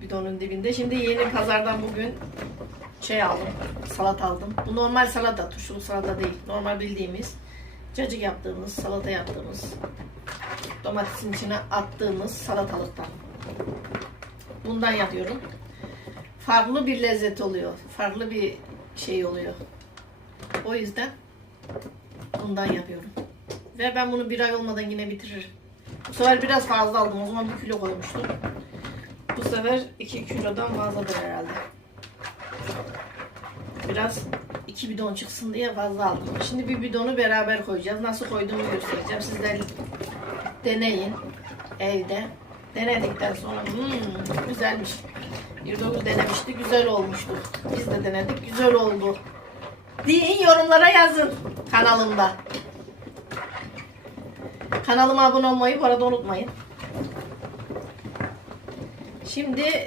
bidonun dibinde. Şimdi yeni pazardan bugün şey aldım. Salat aldım. Bu normal salata, turşulu salata değil. Normal bildiğimiz cacık yaptığımız, salata yaptığımız domatesin içine attığımız salatalıktan. Bundan yapıyorum. Farklı bir lezzet oluyor. Farklı bir şey oluyor. O yüzden bundan yapıyorum. Ve ben bunu bir ay olmadan yine bitiririm. Bu sefer biraz fazla aldım. O zaman bir kilo koymuştum. Bu sefer 2 kilodan fazladır herhalde. Biraz iki bidon çıksın diye fazla aldım. Şimdi bir bidonu beraber koyacağız. Nasıl koyduğumu göstereceğim. Sizler deneyin evde. Denedikten sonra hmm, güzelmiş. Bir dokuz denemişti. Güzel olmuştu. Biz de denedik. Güzel oldu. Deyin yorumlara yazın kanalımda. Kanalıma abone olmayı bu arada unutmayın. Şimdi